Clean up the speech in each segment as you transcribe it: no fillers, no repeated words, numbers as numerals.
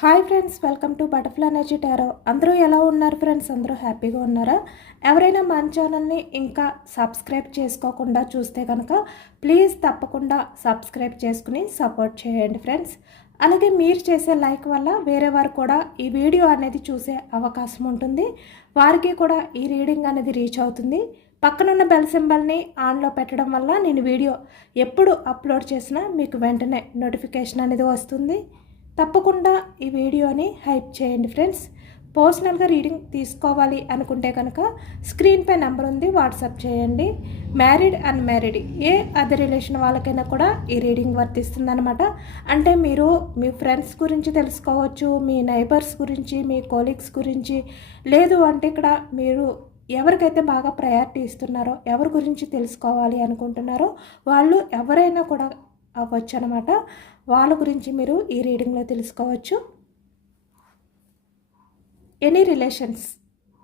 Hi friends, welcome to butterfly energy tarot. అందరూ ఎలా ఉన్నారు ఫ్రెండ్స్? అందరూ హ్యాపీగా ఉన్నారా? ఎవరైనా మన ఛానల్ని ఇంకా సబ్స్క్రైబ్ చేసుకోకుండా చూస్తే కనుక ప్లీజ్ తప్పకుండా సబ్స్క్రైబ్ చేసుకుని సపోర్ట్ చేయండి ఫ్రెండ్స్. అలాగే మీరు చేసే లైక్ వల్ల వేరే వారు కూడా ఈ వీడియో అనేది చూసే అవకాశం ఉంటుంది. వారికి కూడా ఈ రీడింగ్ అనేది రీచ్ అవుతుంది. పక్కనున్న బెల్ సింబల్ని ఆన్లో పెట్టడం వల్ల నేను వీడియో ఎప్పుడు అప్లోడ్ చేసినా మీకు వెంటనే నోటిఫికేషన్ అనేది వస్తుంది. తప్పకుండా ఈ వీడియోని హైప్ చేయండి ఫ్రెండ్స్. పర్సనల్గా రీడింగ్ తీసుకోవాలి అనుకుంటే కనుక స్క్రీన్పై నెంబర్ ఉంది, వాట్సాప్ చేయండి. మ్యారీడ్ అన్మ్యారీడ్ ఏ అదర్ రిలేషన్ వాళ్ళకైనా కూడా ఈ రీడింగ్ వర్తిస్తుందన్నమాట. అంటే మీరు మీ ఫ్రెండ్స్ గురించి తెలుసుకోవచ్చు, మీ నైబర్స్ గురించి, మీ కొలీగ్స్ గురించి, లేదు అంటే ఇక్కడ మీరు ఎవరికైతే బాగా ప్రయారిటీ ఇస్తున్నారో, ఎవరి గురించి తెలుసుకోవాలి అనుకుంటున్నారో వాళ్ళు ఎవరైనా కూడా అవ్వచ్చు అనమాట. వాళ్ళ గురించి మీరు ఈ రీడింగ్లో తెలుసుకోవచ్చు. ఎనీ రిలేషన్స్,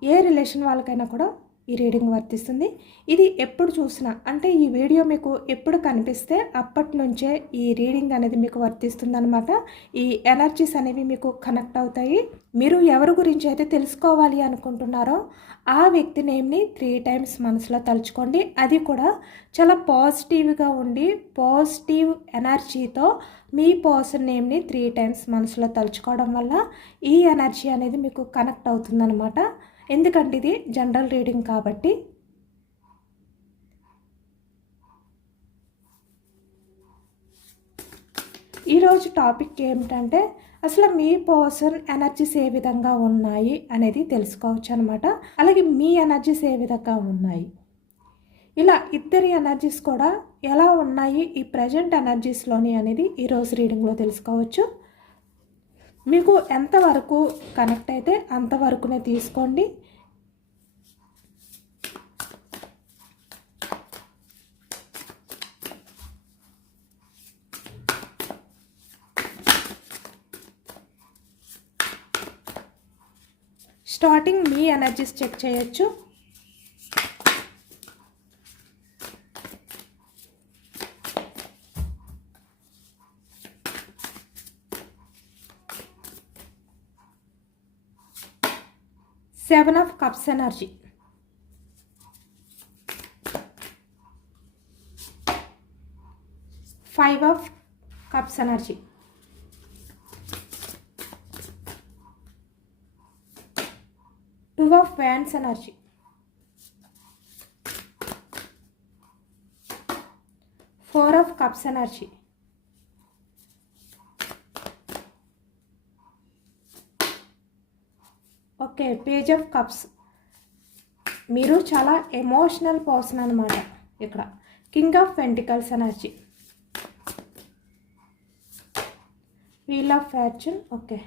ఏ రిలేషన్ వాళ్ళకైనా కూడా ఈ రీడింగ్ వర్తిస్తుంది. ఇది ఎప్పుడు చూసినా అంటే ఈ వీడియో మీకు ఎప్పుడు కనిపిస్తే అప్పటి నుంచే ఈ రీడింగ్ అనేది మీకు వర్తిస్తుంది అనమాట. ఈ ఎనర్జీస్ అనేవి మీకు కనెక్ట్ అవుతాయి. మీరు ఎవరి గురించి అయితే తెలుసుకోవాలి అనుకుంటున్నారో ఆ వ్యక్తి నేమ్ని 3 times మనసులో తలుచుకోండి. అది కూడా చాలా పాజిటివ్గా ఉండి పాజిటివ్ ఎనర్జీతో మీ పర్సన్ నేమ్ని 3 times మనసులో తలుచుకోవడం వల్ల ఈ ఎనర్జీ అనేది మీకు కనెక్ట్ అవుతుందన్నమాట. ఎందుకంటే ఇది జనరల్ రీడింగ్ కాబట్టి. ఈరోజు టాపిక్ ఏమిటంటే అసలు మీ పర్సన్ ఎనర్జీస్ ఏ విధంగా ఉన్నాయి అనేది తెలుసుకోవచ్చు అనమాట. అలాగే మీ ఎనర్జీస్ ఏ విధంగా ఉన్నాయి, ఇలా ఇద్దరి ఎనర్జీస్ కూడా ఎలా ఉన్నాయి ఈ ప్రజెంట్ ఎనర్జీస్లోని అనేది ఈరోజు రీడింగ్లో తెలుసుకోవచ్చు. మీకు ఎంతవరకు కనెక్ట్ అయితే అంతవరకునే తీసుకోండి. స్టార్టింగ్ మీ ఎనర్జీస్ చెక్ చేయొచ్చు. Seven of Cups energy, Five of Cups energy, Two of Wands energy, Four of Cups energy, okay, page of cups. మీరు చాలా ఎమోషనల్ పర్సన్ అనమాట. ఇక్కడ king of pentacles energy, wheel of fortune, okay,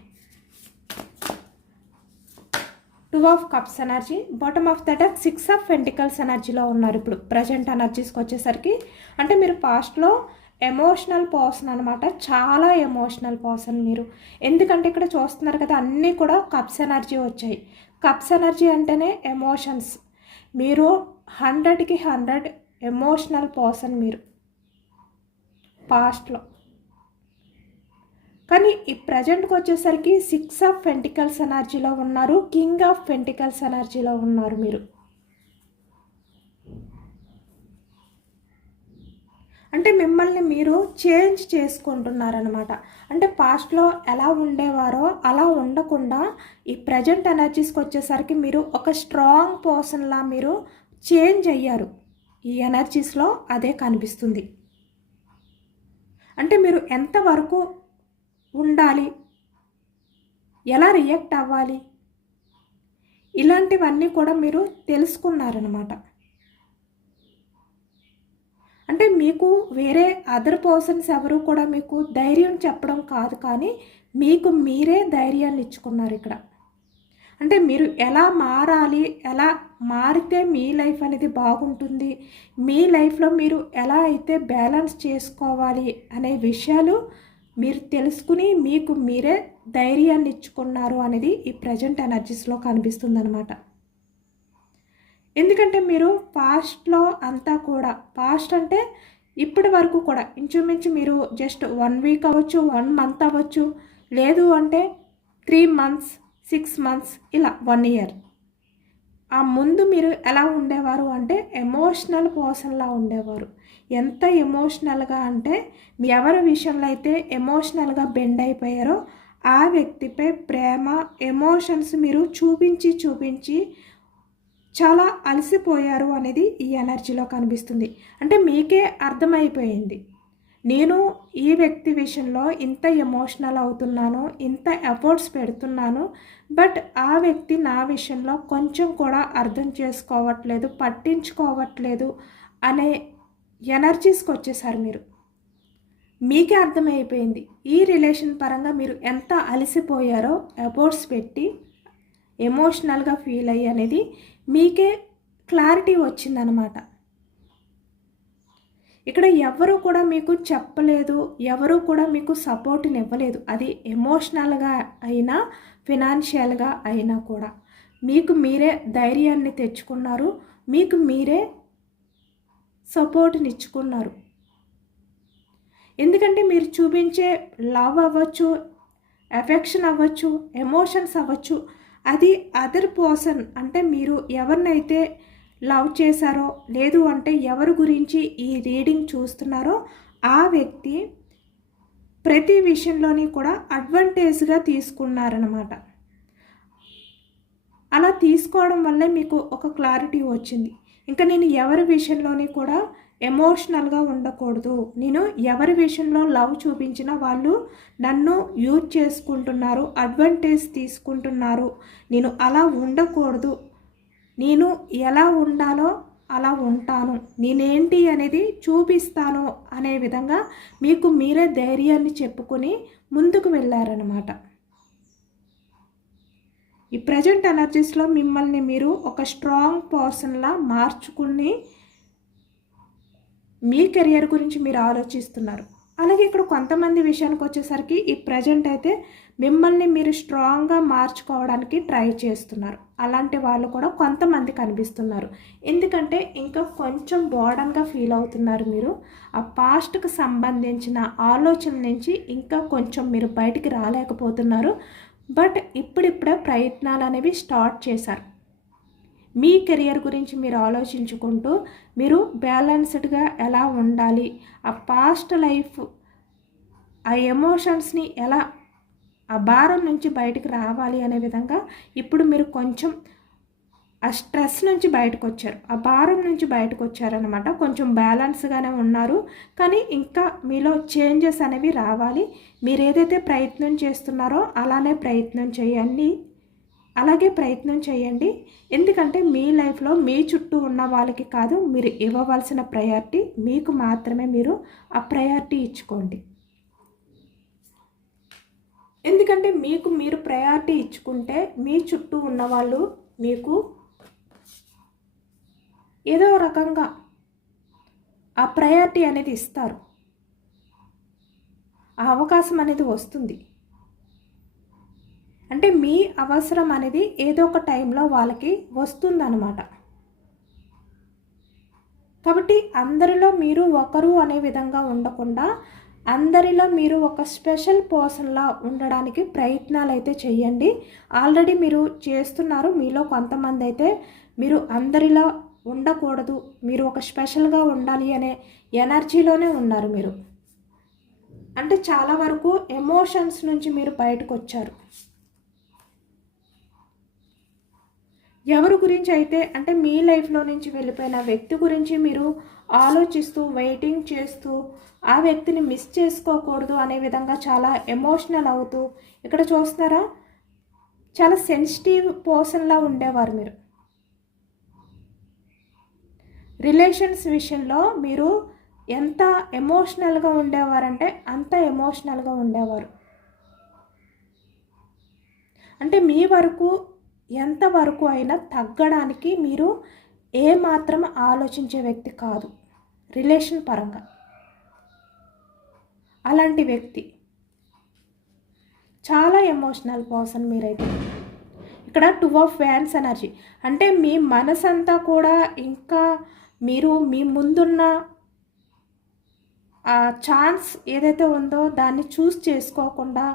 two of cups energy, bottom of the deck 6 of pentacles ఎనర్జీలో ఉన్నారు. ఇప్పుడు present ఎనర్జీస్కి వచ్చేసరికి అంటే మీరు పాస్ట్లో ఎమోషనల్ పర్సన్ అనమాట. చాలా ఎమోషనల్ పర్సన్ మీరు. ఎందుకంటే ఇక్కడ చూస్తున్నారు కదా అన్నీ కూడా కప్స్ ఎనర్జీ వచ్చాయి. కప్స్ ఎనర్జీ అంటేనే ఎమోషన్స్. మీరు 100కి 100 ఎమోషనల్ పర్సన్ మీరు పాస్ట్లో. కానీ ఈ ప్రజెంట్కి వచ్చేసరికి 6 ఆఫ్ పెంటికల్స్ ఎనర్జీలో ఉన్నారు, కింగ్ ఆఫ్ పెంటికల్స్ ఎనర్జీలో ఉన్నారు మీరు. అంటే మిమ్మల్ని మీరు చేంజ్ చేసుకుంటున్నారనమాట. అంటే పాస్ట్లో ఎలా ఉండేవారో అలా ఉండకుండా ఈ ప్రజెంట్ ఎనర్జీస్కి వచ్చేసరికి మీరు ఒక స్ట్రాంగ్ పర్సన్లా మీరు చేంజ్ అయ్యారు. ఈ ఎనర్జీస్లో అదే కనిపిస్తుంది. అంటే మీరు ఎంతవరకు ఉండాలి, ఎలా రియాక్ట్ అవ్వాలి, ఇలాంటివన్నీ కూడా మీరు తెలుసుకున్నారనమాట. అంటే మీకు వేరే అదర్ పర్సన్స్ ఎవరు కూడా మీకు ధైర్యం చెప్పడం కాదు, కానీ మీకు మీరే ధైర్యాన్ని ఇచ్చుకున్నారు ఇక్కడ. అంటే మీరు ఎలా మారాలి, ఎలా మారితే మీ లైఫ్ అనేది బాగుంటుంది, మీ లైఫ్లో మీరు ఎలా అయితే బ్యాలెన్స్ చేసుకోవాలి అనే విషయాలు మీరు తెలుసుకుని మీకు మీరే ధైర్యాన్ని ఇచ్చుకున్నారు అనేది ఈ ప్రజెంట్ ఎనర్జీస్లో కనిపిస్తుంది అనమాట. ఎందుకంటే మీరు పాస్ట్లో అంతా కూడా, పాస్ట్ అంటే ఇప్పటి వరకు కూడా ఇంచుమించు మీరు జస్ట్ 1 week అవ్వచ్చు, 1 month అవ్వచ్చు, లేదు అంటే 3 మంత్స్, 6 మంత్స్, ఇలా 1 ఇయర్. ఆ ముందు మీరు ఎలా ఉండేవారు అంటే ఎమోషనల్ పర్సన్లా ఉండేవారు. ఎంత ఎమోషనల్గా అంటే ఎవరి విషయంలో అయితే ఎమోషనల్గా బెండ్ అయిపోయారో ఆ వ్యక్తిపై ప్రేమ, ఎమోషన్స్ మీరు చూపించి చాలా అలసిపోయారు అనేది ఈ ఎనర్జీలో కనిపిస్తుంది. అంటే మీకే అర్థమైపోయింది, నేను ఈ వ్యక్తి విషయంలో ఇంత ఎమోషనల్ అవుతున్నాను, ఇంత ఎఫర్ట్స్ పెడుతున్నాను, బట్ ఆ వ్యక్తి నా విషయంలో కొంచెం కూడా అర్థం చేసుకోవట్లేదు, పట్టించుకోవట్లేదు అనే ఎనర్జీస్కి వచ్చేసారు మీరు. మీకే అర్థమైపోయింది ఈ రిలేషన్ పరంగా మీరు ఎంత అలసిపోయారో ఎఫర్ట్స్ పెట్టి ఎమోషనల్గా ఫీల్ అయ్యి అనేది మీకే క్లారిటీ వచ్చిందనమాట. ఇక్కడ ఎవరు కూడా మీకు చెప్పలేదు, ఎవరు కూడా మీకు సపోర్ట్ని ఇవ్వలేదు. అది ఎమోషనల్గా అయినా ఫినాన్షియల్గా అయినా కూడా మీకు మీరే ధైర్యాన్ని తెచ్చుకున్నారు, మీకు మీరే సపోర్ట్ని ఇచ్చుకున్నారు. ఎందుకంటే మీరు చూపించే లవ్ అవ్వచ్చు, ఎఫెక్షన్ అవ్వచ్చు, ఎమోషన్స్ అవ్వచ్చు, అది అదర్ పర్సన్ అంటే మీరు ఎవరినైతే లవ్ చేశారో లేదు అంటే ఎవరి గురించి ఈ రీడింగ్ చూస్తున్నారో ఆ వ్యక్తి ప్రతి విషయంలోని కూడా అడ్వాంటేజ్గా తీసుకున్నారనమాట. అలా తీసుకోవడం వల్లే మీకు ఒక క్లారిటీ వచ్చింది. ఇంకా నేను ఎవరి విషయంలోని కూడా ఎమోషనల్గా ఉండకూడదు, నేను ఎవరి విషయంలో లవ్ చూపించినా వాళ్ళు నన్ను యూజ్ చేసుకుంటున్నారు, అడ్వాంటేజ్ తీసుకుంటున్నారు, నేను అలా ఉండకూడదు, నేను ఎలా ఉండాలో అలా ఉంటాను, నేనేంటి అనేది చూపిస్తాను అనే విధంగా మీకు మీరే ధైర్యాన్ని చెప్పుకొని ముందుకు వెళ్ళారనమాట. ఈ ప్రజెంట్ ఎనర్జీస్లో మిమ్మల్ని మీరు ఒక స్ట్రాంగ్ పర్సన్లా మార్చుకుని మీ కెరియర్ గురించి మీరు ఆలోచిస్తున్నారు. అలాగే ఇక్కడ కొంతమంది విషయానికి వచ్చేసరికి ఈ ప్రజెంట్ అయితే మిమ్మల్ని మీరు స్ట్రాంగ్గా మార్చుకోవడానికి ట్రై చేస్తున్నారు. అలాంటి వాళ్ళు కూడా కొంతమంది కనిపిస్తున్నారు. ఎందుకంటే ఇంకా కొంచెం బోర్డన్గా ఫీల్ అవుతున్నారు మీరు. ఆ పాస్ట్కి సంబంధించిన ఆలోచన నుంచి ఇంకా కొంచెం మీరు బయటికి రాలేకపోతున్నారు. బట్ ఇప్పుడిప్పుడే ప్రయత్నాలు అనేవి స్టార్ట్ చేశారు. మీ కెరియర్ గురించి మీరు ఆలోచించుకుంటూ మీరు బ్యాలెన్స్డ్గా ఎలా ఉండాలి, ఆ పాస్ట్ లైఫ్ ఆ ఎమోషన్స్ని ఎలా ఆ భారం నుంచి బయటకు రావాలి అనే విధంగా ఇప్పుడు మీరు కొంచెం ఆ స్ట్రెస్ నుంచి బయటకు వచ్చారు, ఆ భారం నుంచి బయటకు వచ్చారనమాట. కొంచెం బ్యాలెన్స్గానే ఉన్నారు, కానీ ఇంకా మీలో చేంజెస్ అనేవి రావాలి. మీరు ఏదైతే ప్రయత్నం చేస్తున్నారో అలానే ప్రయత్నం చేయండి, అలాగే ప్రయత్నం చేయండి. ఎందుకంటే మీ లైఫ్లో మీ చుట్టూ ఉన్న వాళ్ళకి కాదు, మీరు ఇవ్వవలసిన ప్రయారిటీ మీకు మాత్రమే మీరు ఆ ప్రయారిటీ ఇచ్చుకోండి. ఎందుకంటే మీకు మీరు ప్రయారిటీ ఇచ్చుకుంటే మీ చుట్టూ ఉన్నవాళ్ళు మీకు ఏదో రకంగా ఆ ప్రయారిటీ అనేది ఇస్తారు, ఆ అవకాశం అనేది వస్తుంది. అంటే మీ అవసరం అనేది ఏదో ఒక టైంలో వాళ్ళకి వస్తుందన్నమాట. కాబట్టి అందరిలో మీరు ఒకరు అనే విధంగా ఉండకుండా అందరిలో మీరు ఒక స్పెషల్ పర్సన్లా ఉండడానికి ప్రయత్నాలు అయితే చేయండి. ఆల్రెడీ మీరు చేస్తున్నారు. మీలో కొంతమంది అయితే మీరు అందరిలో ఉండకూడదు, మీరు ఒక స్పెషల్గా ఉండాలి అనే ఎనర్జీలోనే ఉన్నారు మీరు. అంటే చాలా వరకు ఎమోషన్స్ నుంచి మీరు బయటకు వచ్చారు. ఎవరి గురించి అయితే అంటే మీ లైఫ్లో నుంచి వెళ్ళిపోయిన వ్యక్తి గురించి మీరు ఆలోచిస్తూ వెయిటింగ్ చేస్తూ ఆ వ్యక్తిని మిస్ చేసుకోకూడదు అనే విధంగా చాలా ఎమోషనల్ అవుతూ ఇక్కడ చూస్తున్నారా, చాలా సెన్సిటివ్ పర్సన్లా ఉండేవారు మీరు. రిలేషన్స్ విషయంలో మీరు ఎంత ఎమోషనల్గా ఉండేవారంటే అంత ఎమోషనల్గా ఉండేవారు. అంటే మీ వరకు ఎంతవరకు అయినా తగ్గడానికి మీరు ఏమాత్రం ఆలోచించే వ్యక్తి కాదు రిలేషన్ పరంగా. అలాంటి వ్యక్తి చాలా ఎమోషనల్ పర్సన్ మీరైతే. ఇక్కడ 2 ఆఫ్ వ్యాండ్స్ ఎనర్జీ అంటే మీ మనసంతా కూడా ఇంకా మీరు మీ ముందున్న ఆ ఛాన్స్ ఏదైతే ఉందో దాన్ని చూస్ చేసుకోకుండా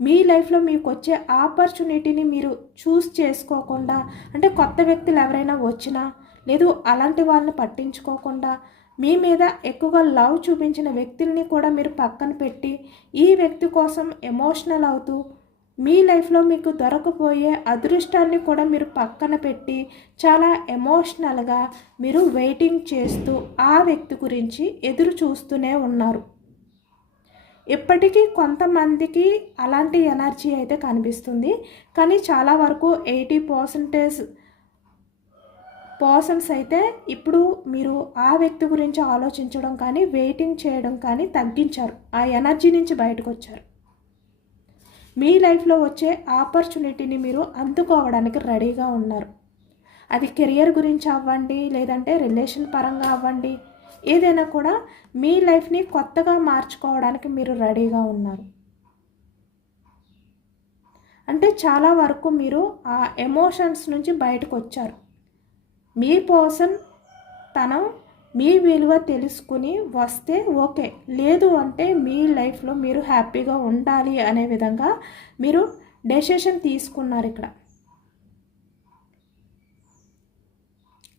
మీ లైఫ్లో మీకు వచ్చే ఆపర్చునిటీని మీరు చూస్ చేసుకోకుండా, అంటే కొత్త వ్యక్తులు ఎవరైనా వచ్చినా లేదు అలాంటి వాళ్ళని పట్టించుకోకుండా మీ మీద ఎక్కువగా లవ్ చూపించిన వ్యక్తుల్ని కూడా మీరు పక్కన పెట్టి ఈ వ్యక్తి కోసం ఎమోషనల్ అవుతూ మీ లైఫ్లో మీకు దొరకపోయే అదృష్టాన్ని కూడా మీరు పక్కన పెట్టి చాలా ఎమోషనల్గా మీరు వెయిటింగ్ చేస్తూ ఆ వ్యక్తి గురించి ఎదురు చూస్తూనే ఉన్నారు. ఇప్పటికీ కొంతమందికి అలాంటి ఎనర్జీ అయితే కనిపిస్తుంది, కానీ చాలా వరకు 80% పర్సన్స్ అయితే ఇప్పుడు మీరు ఆ వ్యక్తి గురించి ఆలోచించడం కానీ వెయిటింగ్ చేయడం కానీ తగ్గించారు, ఆ ఎనర్జీ నుంచి బయటకు వచ్చారు. మీ లైఫ్లో వచ్చే ఆపర్చునిటీని మీరు అందుకోవడానికి రెడీగా ఉన్నారు. అది కెరియర్ గురించి అవ్వండి, లేదంటే రిలేషన్ పరంగా అవ్వండి, ఏదైనా కూడా మీ లైఫ్ని కొత్తగా మార్చుకోవడానికి మీరు రెడీగా ఉన్నారు. అంటే చాలా వరకు మీరు ఆ ఎమోషన్స్ నుంచి బయటకు వచ్చారు. మీ పర్సన్ తను మీ విలువ తెలుసుకుని వస్తే ఓకే, లేదు అంటే మీ లైఫ్లో మీరు హ్యాపీగా ఉండాలి అనే విధంగా మీరు డెసిషన్ తీసుకున్నారు ఇక్కడ.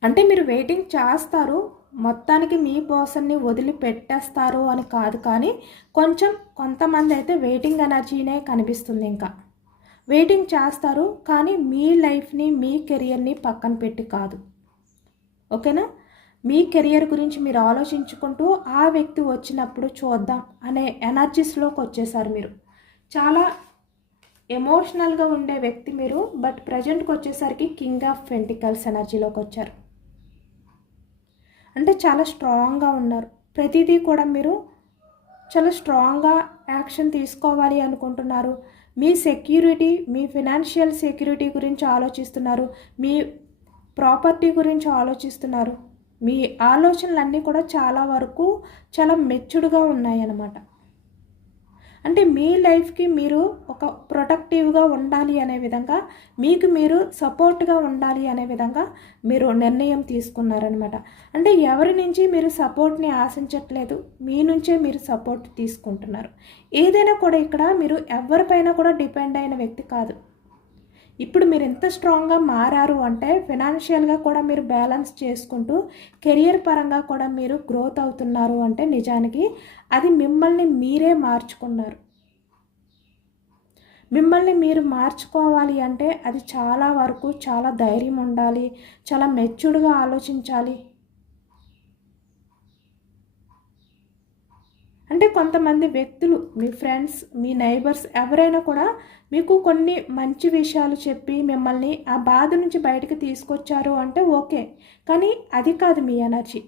అంటే మీరు వెయిటింగ్ చేస్తారు, మొత్తానికి మీ పర్సన్ని వదిలిపెట్టేస్తారు అని కాదు, కానీ కొంతమంది అయితే వెయిటింగ్ ఎనర్జీనే కనిపిస్తుంది. ఇంకా వెయిటింగ్ చేస్తారు, కానీ మీ లైఫ్ని మీ కెరియర్ని పక్కన పెట్టి కాదు. ఓకేనా? మీ కెరియర్ గురించి మీరు ఆలోచించుకుంటూ ఆ వ్యక్తి వచ్చినప్పుడు చూద్దాం అనే ఎనర్జీస్లోకి వచ్చేసారు. మీరు చాలా ఎమోషనల్గా ఉండే వ్యక్తి మీరు, బట్ ప్రజెంట్కి వచ్చేసరికి కింగ్ ఆఫ్ పెంటికల్స్ ఎనర్జీలోకి వచ్చారు. అంటే చాలా స్ట్రాంగ్గా ఉన్నారు. ప్రతిదీ కూడా మీరు చాలా స్ట్రాంగ్గా యాక్షన్ తీసుకోవాలి అనుకుంటున్నారు. మీ సెక్యూరిటీ, మీ ఫినాన్షియల్ సెక్యూరిటీ గురించి ఆలోచిస్తున్నారు, మీ ప్రాపర్టీ గురించి ఆలోచిస్తున్నారు. మీ ఆలోచనలన్నీ కూడా చాలా వరకు చాలా మెచ్యూర్డ్గా ఉన్నాయన్నమాట. అంటే మీ లైఫ్కి మీరు ఒక ప్రొటెక్టివ్గా ఉండాలి అనే విధంగా, మీకు మీరు సపోర్ట్గా ఉండాలి అనే విధంగా మీరు నిర్ణయం తీసుకున్నారనమాట. అంటే ఎవరి నుంచి మీరు సపోర్ట్ని ఆశించట్లేదు, మీ నుంచే మీరు సపోర్ట్ తీసుకుంటున్నారు. ఏదైనా కూడా ఇక్కడ మీరు ఎవరిపైన కూడా డిపెండ్ అయిన వ్యక్తి కాదు. ఇప్పుడు మీరు ఎంత స్ట్రాంగ్గా మారారు అంటే ఫినాన్షియల్గా కూడా మీరు బ్యాలెన్స్ చేసుకుంటూ కెరియర్ పరంగా కూడా మీరు గ్రోత్ అవుతున్నారు అంటే నిజానికి అది మిమ్మల్ని మీరే మార్చుకున్నారు. మిమ్మల్ని మీరు మార్చుకోవాలి అంటే అది చాలా వరకు చాలా ధైర్యం ఉండాలి, చాలా మెచ్యూర్డ్గా ఆలోచించాలి. అంటే కొంతమంది వ్యక్తులు, మీ ఫ్రెండ్స్, మీ నైబర్స్ ఎవరైనా కూడా మీకు కొన్ని మంచి విషయాలు చెప్పి మిమ్మల్ని ఆ బాధ నుంచి బయటకు తీసుకొచ్చారు అంటే ఓకే, కానీ అది కాదు మీ ఎనర్జీ.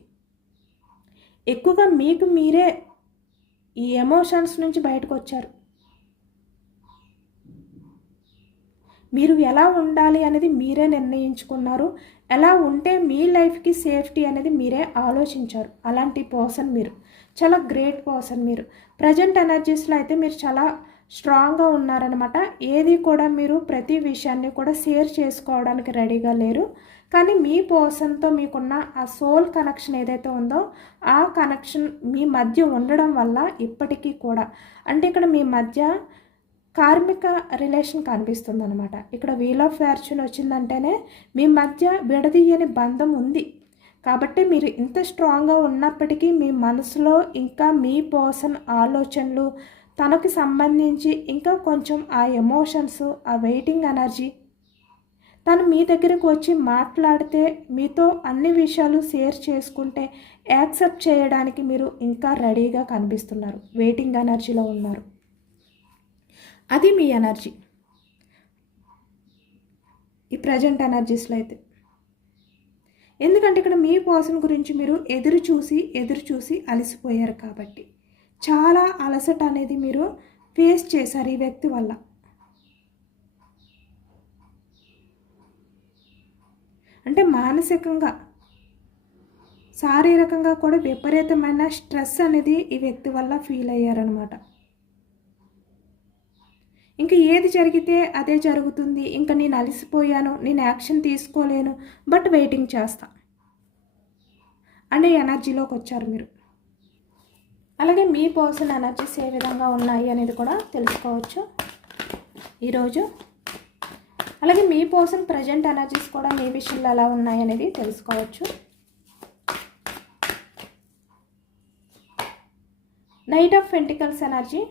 ఎక్కువగా మీకు మీరే ఈ ఎమోషన్స్ నుంచి బయటకు వచ్చారు. మీరు ఎలా ఉండాలి అనేది మీరే నిర్ణయించుకున్నారు, ఎలా ఉంటే మీ లైఫ్కి సేఫ్టీ అనేది మీరే ఆలోచించారు. అలాంటి పర్సన్ మీరు, చాలా గ్రేట్ పర్సన్ మీరు. ప్రజెంట్ ఎనర్జీస్లో అయితే మీరు చాలా స్ట్రాంగ్గా ఉన్నారనమాట. ఏది కూడా మీరు ప్రతి విషయాన్ని కూడా షేర్ చేసుకోవడానికి రెడీగా లేరు, కానీ మీ పర్సన్తో మీకున్న ఆ సోల్ కనెక్షన్ ఏదైతే ఉందో ఆ కనెక్షన్ మీ మధ్య ఉండడం వల్ల ఇప్పటికీ కూడా, అంటే ఇక్కడ మీ మధ్య కార్మిక రిలేషన్ కనిపిస్తుంది అనమాట. ఇక్కడ వీల్ ఆఫ్ ఫార్చ్యూన్ వచ్చిందంటేనే మీ మధ్య విడదీయని బంధం ఉంది. కాబట్టి మీరు ఇంత స్ట్రాంగ్గా ఉన్నప్పటికీ మీ మనసులో ఇంకా మీ పర్సన్ ఆలోచనలు, తనకి సంబంధించి ఇంకా కొంచెం ఆ ఎమోషన్స్, ఆ వెయిటింగ్ ఎనర్జీ, తను మీ దగ్గరకు వచ్చి మాట్లాడితే మీతో అన్ని విషయాలు షేర్ చేసుకుంటే యాక్సెప్ట్ చేయడానికి మీరు ఇంకా రెడీగా కనిపిస్తున్నారు, వెయిటింగ్ ఎనర్జీలో ఉన్నారు. అది మీ ఎనర్జీ ఈ ప్రజెంట్ ఎనర్జీస్లో అయితే. ఎందుకంటే ఇక్కడ మీ పర్సన్ గురించి మీరు ఎదురు చూసి అలసిపోయారు కాబట్టి చాలా అలసట అనేది మీరు ఫేస్ చేశారు ఈ వ్యక్తి వల్ల. అంటే మానసికంగా, శారీరకంగా కూడా విపరీతమైన స్ట్రెస్ అనేది ఈ వ్యక్తి వల్ల ఫీల్ అయ్యారనమాట. ఇంకా ఏది జరిగితే అదే జరుగుతుంది, ఇంకా నేను అలసిపోయాను, నేను యాక్షన్ తీసుకోలేను, బట్ వెయిటింగ్ చేస్తా అనే ఎనర్జీలోకి వచ్చారు మీరు. అలాగే మీ పర్సన్ ఎనర్జీస్ ఏ విధంగా ఉన్నాయి అనేది కూడా తెలుసుకోవచ్చు. ఈరోజు. అలాగే మీ పర్సన్ ప్రజెంట్ ఎనర్జీస్ కూడా మీ విషయంలో ఎలా ఉన్నాయనేది తెలుసుకోవచ్చు. Night of pentacles energy,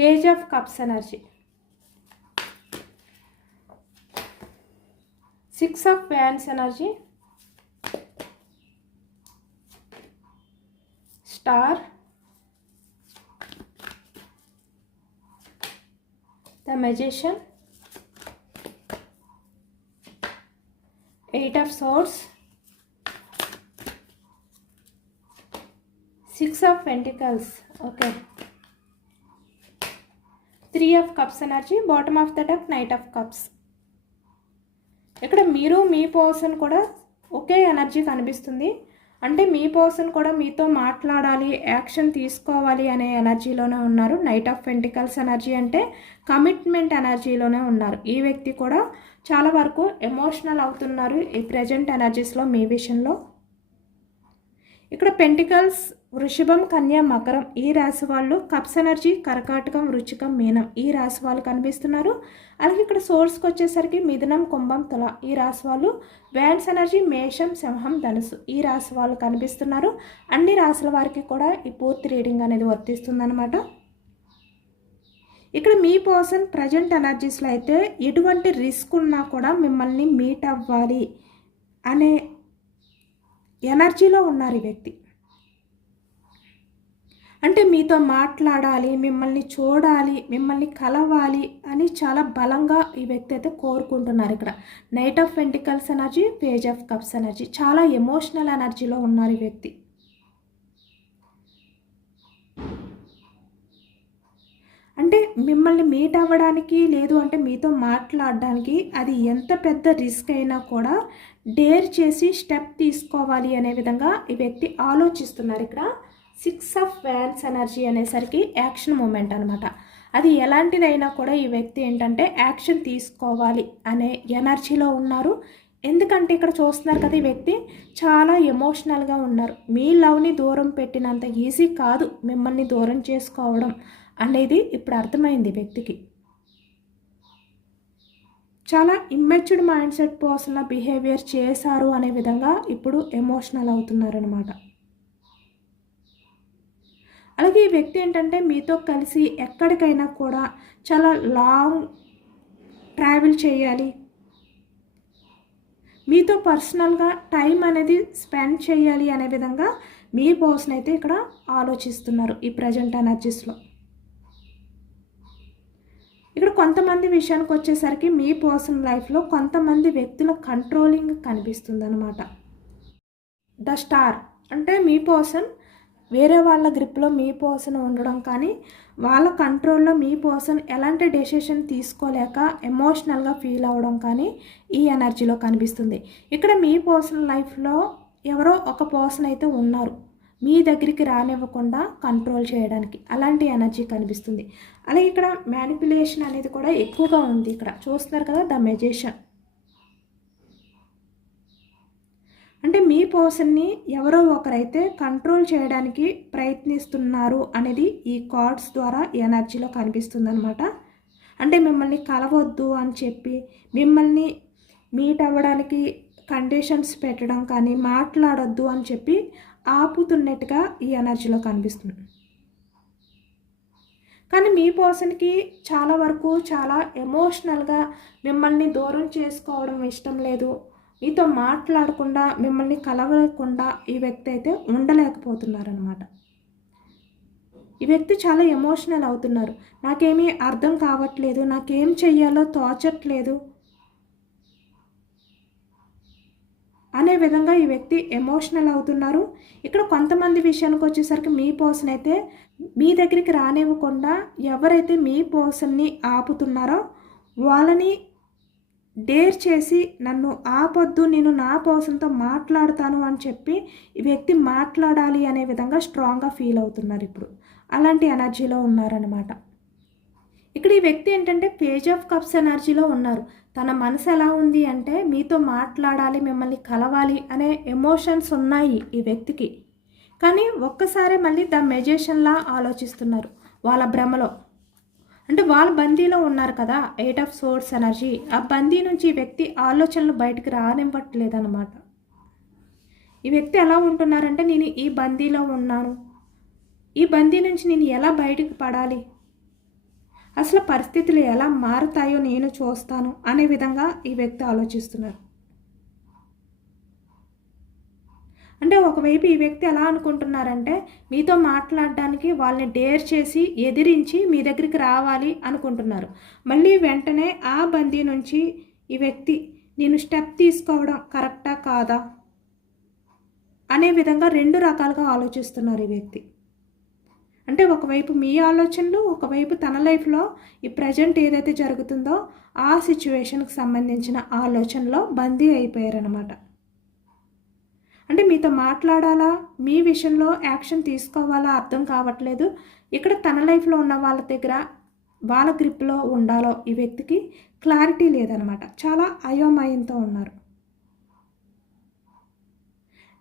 page of cups energy, 6 of Wands energy, Star, the Magician, 8 of Swords, 6 of Pentacles, okay, 3 of Cups energy, bottom of the deck, Knight of Cups. ఇక్కడ మీరు మీ person కూడా ఒకే energy కనిపిస్తుంది. అంటే మీ person కూడా మీతో మాట్లాడాలి, action తీసుకోవాలి అనే ఎనర్జీలోనే ఉన్నారు. నైట్ ఆఫ్ పెంటికల్స్ ఎనర్జీ అంటే కమిట్మెంట్ ఎనర్జీలోనే ఉన్నారు. ఈ వ్యక్తి కూడా చాలా వరకు ఎమోషనల్ అవుతున్నారు ఈ ప్రజెంట్ ఎనర్జీస్లో మీ విషయంలో. ఇక్కడ పెంటికల్స్ వృషభం, కన్య, మకరం ఈ రాశి వాళ్ళు, కప్స్ ఎనర్జీ కర్కాటకం, వృచ్చికం, మీనం ఈ రాశి వాళ్ళు కనిపిస్తున్నారు. అలాగే ఇక్కడ సోర్స్కి వచ్చేసరికి మిథునం, కుంభం, తుల ఈ రాశి వాళ్ళు, వ్యాన్స్ ఎనర్జీ మేషం, సింహం, ధనుసు ఈ రాశి వాళ్ళు కనిపిస్తున్నారు. అన్ని రాశుల వారికి కూడా ఈ పూర్తి రీడింగ్ అనేది వర్తిస్తుందన్నమాట. ఇక్కడ మీ పర్సన్ ప్రజెంట్ ఎనర్జీస్లో అయితే ఎటువంటి రిస్క్ ఉన్నా కూడా మిమ్మల్ని మీట్ అవ్వాలి అనే ఎనర్జీలో ఉన్నారు ఈ వ్యక్తి. అంటే మీతో మాట్లాడాలి, మిమ్మల్ని చూడాలి, మిమ్మల్ని కలవాలి అని చాలా బలంగా ఈ వ్యక్తి అయితే కోరుకుంటున్నారు. ఇక్కడ night of pentacles energy, page of cups energy, చాలా ఎమోషనల్ ఎనర్జీలో ఉన్నారు ఈ వ్యక్తి. అంటే మిమ్మల్ని మీట్ అవ్వడానికి లేదు అంటే మీతో మాట్లాడడానికి అది ఎంత పెద్ద రిస్క్ అయినా కూడా డేర్ చేసి స్టెప్ తీసుకోవాలి అనే విధంగా ఈ వ్యక్తి ఆలోచిస్తున్నారు. ఇక్కడ 6 of Wands ఎనర్జీ అనేసరికి యాక్షన్ మూమెంట్ అనమాట. అది ఎలాంటిదైనా కూడా ఈ వ్యక్తి ఏంటంటే యాక్షన్ తీసుకోవాలి అనే ఎనర్జీలో ఉన్నారు. ఎందుకంటే ఇక్కడ చూస్తున్నారు కదా, ఈ వ్యక్తి చాలా ఎమోషనల్గా ఉన్నారు. మీ లవ్ని దూరం పెట్టినంత ఈజీ కాదు మిమ్మల్ని దూరం చేసుకోవడం అనేది ఇప్పుడు అర్థమైంది వ్యక్తికి. చాలా ఇమ్మెచ్యూర్డ్ మైండ్ సెట్ పర్సన్ల బిహేవియర్ చేశారు అనే విధంగా ఇప్పుడు ఎమోషనల్ అవుతున్నారు అనమాట. అలాగే ఈ వ్యక్తి ఏంటంటే మీతో కలిసి ఎక్కడికైనా కూడా చాలా లాంగ్ ట్రావెల్ చేయాలి, మీతో పర్సనల్గా టైం అనేది స్పెండ్ చేయాలి అనే విధంగా మీ పర్సన్ అయితే ఇక్కడ ఆలోచిస్తున్నారు ఈ ప్రజెంట్ ఎనర్జీస్లో. ఇక్కడ కొంతమంది విషయానికి వచ్చేసరికి మీ పర్సన్ లైఫ్లో కొంతమంది వ్యక్తుల కంట్రోలింగ్ కనిపిస్తుంది అనమాట. ద స్టార్ అంటే మీ పర్సన్ వేరే వాళ్ళ గ్రిప్లో మీ పర్సన్ ఉండడం కానీ, వాళ్ళ కంట్రోల్లో మీ పర్సన్ ఎలాంటి డెసిషన్ తీసుకోలేక ఎమోషనల్గా ఫీల్ అవ్వడం కానీ ఈ ఎనర్జీలో కనిపిస్తుంది. ఇక్కడ మీ పర్సన్ లైఫ్లో ఎవరో ఒక పర్సన్ అయితే ఉన్నారు మీ దగ్గరికి రానివ్వకుండా కంట్రోల్ చేయడానికి, అలాంటి ఎనర్జీ కనిపిస్తుంది. అలాగే ఇక్కడ మ్యానిపులేషన్ అనేది కూడా ఎక్కువగా ఉంది. ఇక్కడ చూస్తున్నారు కదా, ద మెజిషియన్ అంటే మీ పర్సన్ని ఎవరో ఒకరైతే కంట్రోల్ చేయడానికి ప్రయత్నిస్తున్నారు అనేది ఈ కార్డ్స్ ద్వారా ఎనర్జీలో కనిపిస్తుంది అనమాట. అంటే మిమ్మల్ని కలవద్దు అని చెప్పి మిమ్మల్ని మీట్ అవ్వడానికి కండిషన్స్ పెట్టడం కానీ, మాట్లాడొద్దు అని చెప్పి ఆపుతున్నట్టుగా ఈ ఎనర్జీలో కనిపిస్తుంది. కానీ మీ పర్సన్కి చాలా వరకు చాలా ఎమోషనల్గా మిమ్మల్ని దూరం చేసుకోవడం ఇష్టం లేదు, మీతో మాట్లాడకుండా మిమ్మల్ని కలవకుండా ఈ వ్యక్తి అయితే ఉండలేకపోతున్నారనమాట. ఈ వ్యక్తి చాలా ఎమోషనల్ అవుతున్నారు. నాకేమీ అర్థం కావట్లేదు, నాకేం చెయ్యాలో తోచట్లేదు అనే విధంగా ఈ వ్యక్తి ఎమోషనల్ అవుతున్నారు. ఇక్కడ కొంతమంది విషయానికి వచ్చేసరికి మీ పర్సన్ అయితే మీ దగ్గరికి రానివ్వకుండా ఎవరైతే మీ పర్సన్ని ఆపుతున్నారో వాళ్ళని డేర్ చేసి నన్ను ఆపొద్దు, నేను నా పర్సన్తో మాట్లాడతాను అని చెప్పి ఈ వ్యక్తి మాట్లాడాలి అనే విధంగా స్ట్రాంగ్గా ఫీల్ అవుతున్నారు. ఇప్పుడు అలాంటి ఎనర్జీలో ఉన్నారనమాట. ఇక్కడ ఈ వ్యక్తి ఏంటంటే పేజ్ ఆఫ్ కప్స్ ఎనర్జీలో ఉన్నారు. తన మనసు ఎలా ఉంది అంటే మీతో మాట్లాడాలి, మిమ్మల్ని కలవాలి అనే ఎమోషన్స్ ఉన్నాయి ఈ వ్యక్తికి. కానీ ఒక్కసారి మళ్ళీ ద మెజిషియన్లా ఆలోచిస్తున్నారు వాళ్ళ భ్రమలో. అంటే వాళ్ళ బందీలో ఉన్నారు కదా, 8 ఆఫ్ సోర్స్ ఎనర్జీ. ఆ బందీ నుంచి ఈ వ్యక్తి ఆలోచనలు బయటకు రానివ్వట్లేదన్నమాట. ఈ వ్యక్తి ఎలా ఉంటున్నారంటే నేను ఈ బందీలో ఉన్నాను, ఈ బందీ నుంచి నేను ఎలా బయటకు పడాలి, అసలు పరిస్థితులు ఎలా మారుతాయో నేను చూస్తాను అనే విధంగా ఈ వ్యక్తి ఆలోచిస్తున్నారు. అంటే ఒకవైపు ఈ వ్యక్తి ఎలా అనుకుంటున్నారంటే మీతో మాట్లాడడానికి వాళ్ళని డేర్ చేసి ఎదిరించి మీ దగ్గరికి రావాలి అనుకుంటున్నారు. మళ్ళీ వెంటనే ఆ బందీ నుంచి ఈ వ్యక్తి నేను స్టెప్ తీసుకోవడం కరెక్టా కాదా అనే విధంగా 2 రకాలుగా ఆలోచిస్తున్నారు ఈ వ్యక్తి. అంటే ఒకవైపు మీ ఆలోచనలు, ఒకవైపు తన లైఫ్లో ఈ ప్రజెంట్ ఏదైతే జరుగుతుందో ఆ సిచ్యువేషన్కి సంబంధించిన ఆలోచనలో బందీ అయిపోయారనమాట. అంటే మీతో మాట్లాడాలా, మీ విషయంలో యాక్షన్ తీసుకోవాలా అర్థం కావట్లేదు. ఇక్కడ తన లైఫ్లో ఉన్న వాళ్ళ దగ్గర వాళ్ళ గ్రిప్లో ఉండాలో ఈ వ్యక్తికి క్లారిటీ లేదనమాట. చాలా అయోమయంతో ఉన్నారు.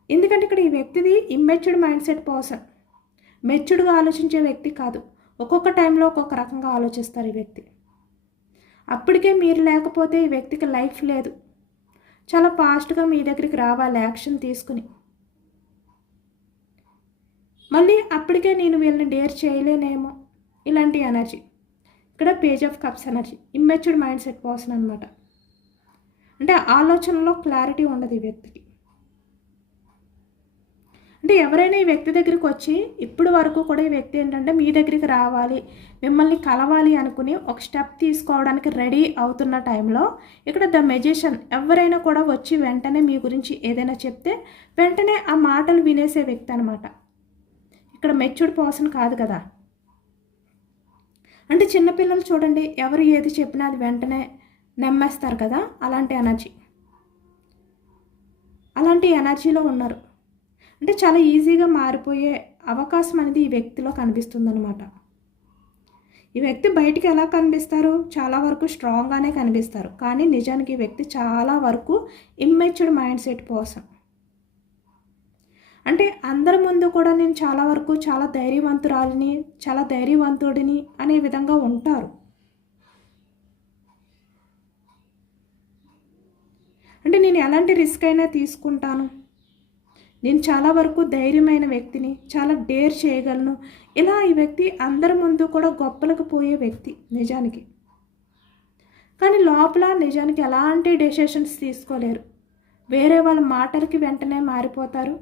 ఎందుకంటే ఇక్కడ ఈ వ్యక్తిది ఇమ్మెచ్యూర్డ్ మైండ్ సెట్ పర్సన్. మెచ్యూర్డ్గా ఆలోచించే వ్యక్తి కాదు. ఒక్కొక్క టైంలో ఒక్కొక్క రకంగా ఆలోచిస్తారు ఈ వ్యక్తి. అప్పటికే మీరు లేకపోతే ఈ వ్యక్తికి లైఫ్ లేదు. చాలా ఫాస్ట్గా మీ దగ్గరికి రావాలి యాక్షన్ తీసుకుని. మళ్ళీ అప్పటికే నేను వీళ్ళని డేర్ చేయలేనేమో ఇలాంటి ఎనర్జీ. ఇక్కడ page of cups energy, immatured mind set person అనమాట. అంటే ఆలోచనలో క్లారిటీ ఉండదు ఈ వ్యక్తికి. అంటే ఎవరైనా ఈ వ్యక్తి దగ్గరికి వచ్చి ఇప్పుడు వరకు కూడా ఈ వ్యక్తి ఏంటంటే మీ దగ్గరికి రావాలి, మిమ్మల్ని కలవాలి అనుకుని ఒక స్టెప్ తీసుకోవడానికి రెడీ అవుతున్న టైంలో ఇక్కడ ద మెజిషియన్ ఎవరైనా కూడా వచ్చి వెంటనే మీ గురించి ఏదైనా చెప్తే వెంటనే ఆ మాటలు వినేసే వ్యక్తి అనమాట. ఇక్కడ మెచ్యూర్డ్ పర్సన్ కాదు కదా. అంటే చిన్నపిల్లలు చూడండి, ఎవరు ఏది చెప్పినా అది వెంటనే నమ్మేస్తారు కదా, అలాంటి ఎనర్జీలో ఉన్నారు. అంటే చాలా ఈజీగా మారిపోయే అవకాశం అనేది ఈ వ్యక్తిలో కనిపిస్తుందన్నమాట. ఈ వ్యక్తి బయటికి ఎలా కనిపిస్తారు, చాలా వరకు స్ట్రాంగ్గానే కనిపిస్తారు. కానీ నిజానికి ఈ వ్యక్తి చాలా వరకు ఇమ్మెచ్యూర్డ్ మైండ్ సెట్ పర్సన్. అంటే అందరి ముందు కూడా నేను చాలా వరకు చాలా ధైర్యవంతురాలిని, చాలా ధైర్యవంతుడిని అనే విధంగా ఉంటారు. అంటే నేను ఎలాంటి రిస్క్ అయినా తీసుకుంటాను, నేను చాలా వరకు ధైర్యమైన వ్యక్తిని, చాలా డేర్ చేయగలను, ఇలా ఈ వ్యక్తి అందరి ముందు కూడా గొప్పలకు పోయే వ్యక్తి నిజానికి. కానీ లోపల నిజానికి ఎలాంటి డెసిషన్స్ తీసుకోలేరు. వేరే వాళ్ళ మాటలకి వెంటనే మారిపోతారు.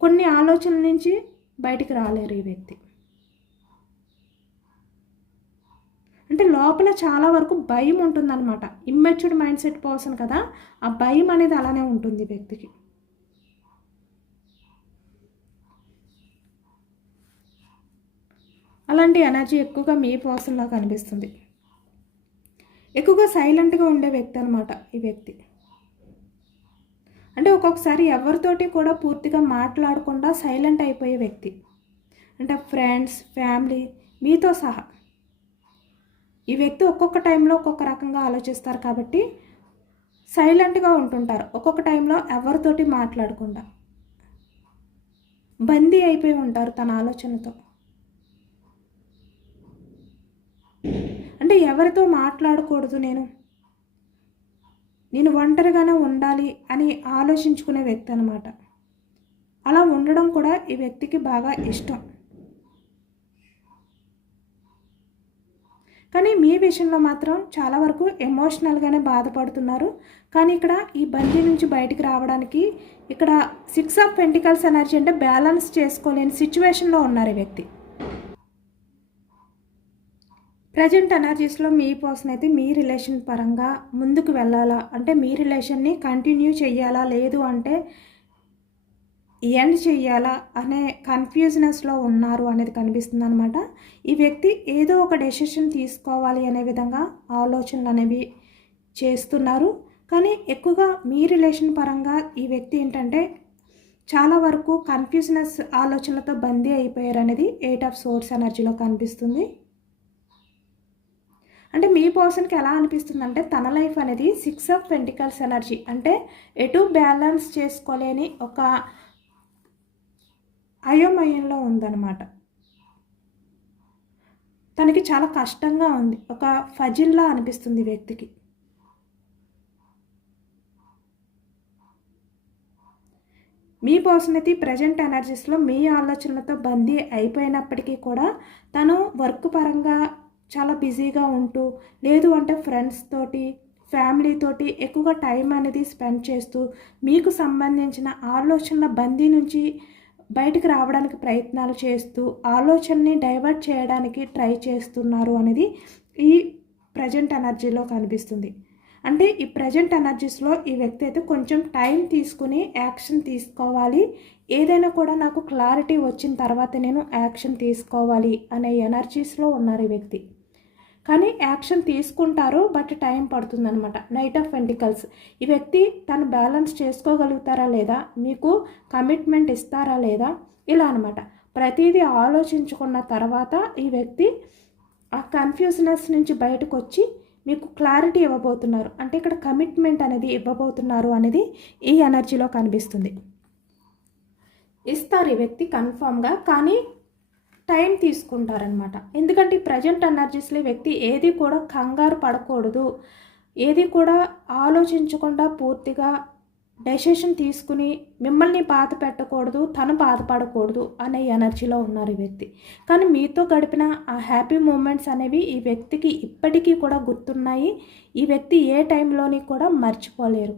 కొన్ని ఆలోచనల నుంచి బయటికి రాలేరు ఈ వ్యక్తి. అంటే లోపల చాలా వరకు భయం ఉంటుందన్నమాట. ఇమ్మెచ్యూర్డ్ మైండ్ సెట్ పర్సన్ కదా, ఆ భయం అనేది అలానే ఉంటుంది వ్యక్తికి. అలాంటి ఎనర్జీ ఎక్కువగా మీ పర్సన్లో కనిపిస్తుంది. ఎక్కువగా సైలెంట్గా ఉండే వ్యక్తి అనమాట ఈ వ్యక్తి. అంటే ఒక్కొక్కసారి ఎవరితోటి కూడా పూర్తిగా మాట్లాడకుండా సైలెంట్ అయిపోయే వ్యక్తి. అంటే ఫ్రెండ్స్, ఫ్యామిలీ, మీతో సహా ఈ వ్యక్తి ఒక్కొక్క టైంలో ఒక్కొక్క రకంగా ఆలోచిస్తారు కాబట్టి సైలెంట్గా ఉంటుంటారు. ఒక్కొక్క టైంలో ఎవరితోటి మాట్లాడకుండా బందీ అయిపోయి ఉంటారు తన ఆలోచనతో. అంటే ఎవరితో మాట్లాడకూడదు, నేను ఒంటరిగానే ఉండాలి అని ఆలోచించుకునే వ్యక్తి అనమాట. అలా ఉండడం కూడా ఈ వ్యక్తికి బాగా ఇష్టం. కానీ మీ విషయంలో మాత్రం చాలా వరకు ఎమోషనల్గానే బాధపడుతున్నారు. కానీ ఇక్కడ ఈ బందీ నుంచి బయటికి రావడానికి ఇక్కడ 6 ఆఫ్ పెంటికల్స్ ఎనర్జీ అంటే బ్యాలెన్స్ చేసుకోలేని సిచ్యువేషన్లో ఉన్నారు ఈ వ్యక్తి. ప్రజెంట్ ఎనర్జీస్లో మీ పర్సన్ అయితే మీ రిలేషన్ పరంగా ముందుకు వెళ్ళాలా, అంటే మీ రిలేషన్ని కంటిన్యూ చేయాలా, లేదు అంటే ఎండ్ చెయ్యాలా అనే కన్ఫ్యూజనెస్లో ఉన్నారు అనేది కనిపిస్తుంది అనమాట. ఈ వ్యక్తి ఏదో ఒక డెసిషన్ తీసుకోవాలి అనే విధంగా ఆలోచనలు అనేవి చేస్తున్నారు. కానీ ఎక్కువగా మీ రిలేషన్ పరంగా ఈ వ్యక్తి ఏంటంటే చాలా వరకు కన్ఫ్యూజనెస్ ఆలోచనలతో బందీ అయిపోయారు అనేది 8 ఆఫ్ సోర్స్ ఎనర్జీలో కనిపిస్తుంది. అంటే మీ పర్సన్కి ఎలా అనిపిస్తుంది అంటే తన లైఫ్ అనేది 6 ఆఫ్ పెంటికల్స్ ఎనర్జీ, అంటే ఎటు బ్యాలెన్స్ చేసుకోలేని ఒక అయోమయంలో ఉందన్నమాట. తనకి చాలా కష్టంగా ఉంది, ఒక ఫజిల్లా అనిపిస్తుంది వ్యక్తికి. మీ పర్సన్ అయితే ప్రజెంట్ ఎనర్జీస్లో మీ ఆలోచనలతో బందీ అయిపోయినప్పటికీ కూడా తను వర్క్ పరంగా చాలా బిజీగా ఉంటూ, లేదు అంటే ఫ్రెండ్స్ తోటి, ఫ్యామిలీ తోటి ఎక్కువగా టైం అనేది స్పెండ్ చేస్తూ మీకు సంబంధించిన ఆలోచనల బందీ నుంచి బయటికి రావడానికి ప్రయత్నాలు చేస్తూ ఆలోచనని డైవర్ట్ చేయడానికి ట్రై చేస్తున్నారు అనేది ఈ ప్రజెంట్ ఎనర్జీలో కనిపిస్తుంది. అంటే ఈ ప్రజెంట్ ఎనర్జీస్లో ఈ వ్యక్తి అయితే కొంచెం టైం తీసుకుని యాక్షన్ తీసుకోవాలి, ఏదైనా కూడా నాకు క్లారిటీ వచ్చిన తర్వాత నేను యాక్షన్ తీసుకోవాలి అనే ఎనర్జీస్లో ఉన్నారు ఈ వ్యక్తి. కానీ యాక్షన్ తీసుకుంటారు, బట్ టైం పడుతుందన్నమాట. నైట్ ఆఫ్ పెంటికల్స్, ఈ వ్యక్తి తను బ్యాలెన్స్ చేసుకోగలుగుతారా లేదా, మీకు కమిట్మెంట్ ఇస్తారా లేదా, ఇలా అనమాట. ప్రతిదీ ఆలోచించుకున్న తర్వాత ఈ వ్యక్తి ఆ కన్ఫ్యూజనెస్ నుంచి బయటకు వచ్చి మీకు క్లారిటీ ఇవ్వబోతున్నారు, అంటే ఇక్కడ కమిట్మెంట్ అనేది ఇవ్వబోతున్నారు అనేది ఈ ఎనర్జీలో కనిపిస్తుంది. ఇస్తారు ఈ వ్యక్తి కన్ఫామ్గా, కానీ టైం తీసుకుంటారనమాట. ఎందుకంటే ఈ ప్రజెంట్ ఎనర్జీస్లో వ్యక్తి ఏది కూడా కంగారు పడకూడదు, ఏది కూడా ఆలోచించకుండా పూర్తిగా డెసిషన్ తీసుకుని మిమ్మల్ని బాధ పెట్టకూడదు, తను బాధపడకూడదు అనే ఎనర్జీలో ఉన్నారు ఈ వ్యక్తి. కానీ మీతో గడిపిన ఆ హ్యాపీ మూమెంట్స్ అనేవి ఈ వ్యక్తికి ఇప్పటికీ కూడా గుర్తున్నాయి. ఈ వ్యక్తి ఏ టైంలోని కూడా మర్చిపోలేరు.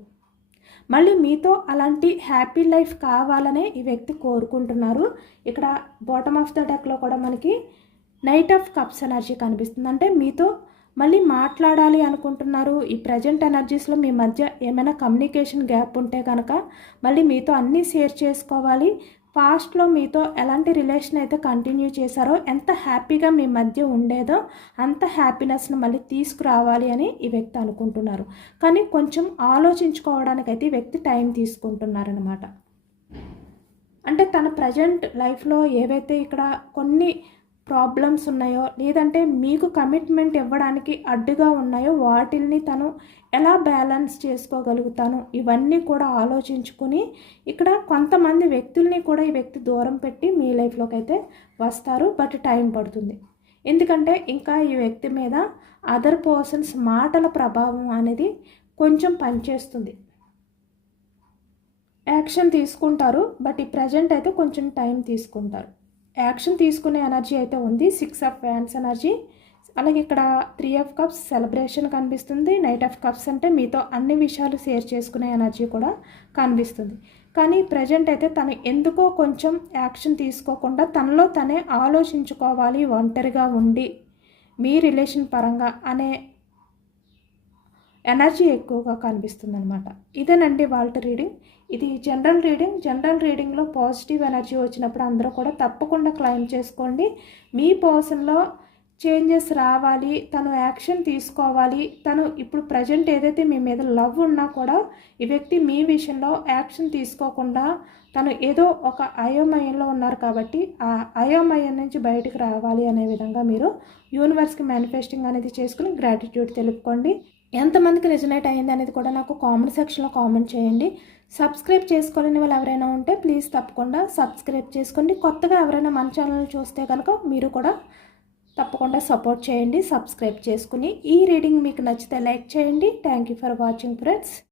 మళ్ళీ మీతో అలాంటి హ్యాపీ లైఫ్ కావాలనే ఈ వ్యక్తి కోరుకుంటున్నారు. ఇక్కడ బాటమ్ ఆఫ్ ద డెక్లో కూడా మనకి నైట్ ఆఫ్ కప్స్ ఎనర్జీ కనిపిస్తుంది, అంటే మీతో మళ్ళీ మాట్లాడాలి అనుకుంటున్నారు. ఈ ప్రజెంట్ ఎనర్జీస్లో మీ మధ్య ఏమైనా కమ్యూనికేషన్ గ్యాప్ ఉంటే కనుక మళ్ళీ మీతో అన్నీ షేర్ చేసుకోవాలి. పాస్ట్లో మీతో ఎలాంటి రిలేషన్ అయితే కంటిన్యూ చేశారో, ఎంత హ్యాపీగా మీ మధ్య ఉండేదో అంత హ్యాపీనెస్ను మళ్ళీ తీసుకురావాలి అని ఈ వ్యక్తి అనుకుంటున్నారు. కానీ కొంచెం ఆలోచించుకోవడానికైతే ఈ వ్యక్తి టైం తీసుకుంటున్నారనమాట. అంటే తన ప్రజెంట్ లైఫ్లో ఏవైతే ఇక్కడ కొన్ని ప్రాబ్లమ్స్ ఉన్నాయో, లేదంటే మీకు కమిట్మెంట్ ఇవ్వడానికి అడ్డుగా ఉన్నాయో వాటిల్ని తను ఎలా బ్యాలెన్స్ చేసుకోగలుగుతాను, ఇవన్నీ కూడా ఆలోచించుకుని ఇక్కడ కొంతమంది వ్యక్తుల్ని కూడా ఈ వ్యక్తి దూరం పెట్టి మీ లైఫ్లోకి అయితే వస్తారు, బట్ టైం పడుతుంది. ఎందుకంటే ఇంకా ఈ వ్యక్తి మీద అదర్ పర్సన్స్ మాటల ప్రభావం అనేది కొంచెం పనిచేస్తుంది. యాక్షన్ తీసుకుంటారు, బట్ ఈ ప్రజెంట్ అయితే కొంచెం టైం తీసుకుంటారు. యాక్షన్ తీసుకునే ఎనర్జీ అయితే ఉంది, 6 ఆఫ్ వ్యాండ్స్ ఎనర్జీ. అలాగే ఇక్కడ 3 ఆఫ్ కప్స్ సెలబ్రేషన్ కనిపిస్తుంది. నైట్ ఆఫ్ కప్స్ అంటే మీతో అన్ని విషయాలు షేర్ చేసుకునే ఎనర్జీ కూడా కనిపిస్తుంది. కానీ ప్రజెంట్ అయితే తను ఎందుకో కొంచెం యాక్షన్ తీసుకోకుండా తనలో తనే ఆలోచించుకోవాలి, ఒంటరిగా ఉండి మీ రిలేషన్ పరంగా అనే ఎనర్జీ ఎక్కువగా కనిపిస్తుంది అనమాట. ఇదేనండి వాళ్ళ రీడింగ్. ఇది జనరల్ రీడింగ్. జనరల్ రీడింగ్లో పాజిటివ్ ఎనర్జీ వచ్చినప్పుడు అందరూ కూడా తప్పకుండా క్లైమ్ చేసుకోండి. మీ పర్సన్లో చేంజెస్ రావాలి, తను యాక్షన్ తీసుకోవాలి. తను ఇప్పుడు ప్రజెంట్ ఏదైతే మీ మీద లవ్ ఉన్నా కూడా ఈ వ్యక్తి మీ విషయంలో యాక్షన్ తీసుకోకుండా తను ఏదో ఒక అయోమయంలో ఉన్నారు కాబట్టి ఆ అయోమయం నుంచి బయటకు రావాలి అనే విధంగా మీరు యూనివర్స్కి మేనిఫెస్టింగ్ అనేది చేసుకుని గ్రాటిట్యూడ్ తెలుపుకోండి. ఎంతమందికి రెజొనేట్ అయ్యింది అనేది కూడా నాకు కామెంట్ సెక్షన్లో కామెంట్ చేయండి. సబ్స్క్రైబ్ చేసుకోలేని వాళ్ళు ఎవరైనా ఉంటే ప్లీజ్ తప్పకుండా సబ్స్క్రైబ్ చేసుకోండి. కొత్తగా ఎవరైనా మన ఛానల్ చూస్తే కనుక మీరు కూడా తప్పకుండా సపోర్ట్ చేయండి, సబ్స్క్రైబ్ చేసుకుని. ఈ రీడింగ్ మీకు నచ్చితే లైక్ చేయండి. Thank you for watching friends.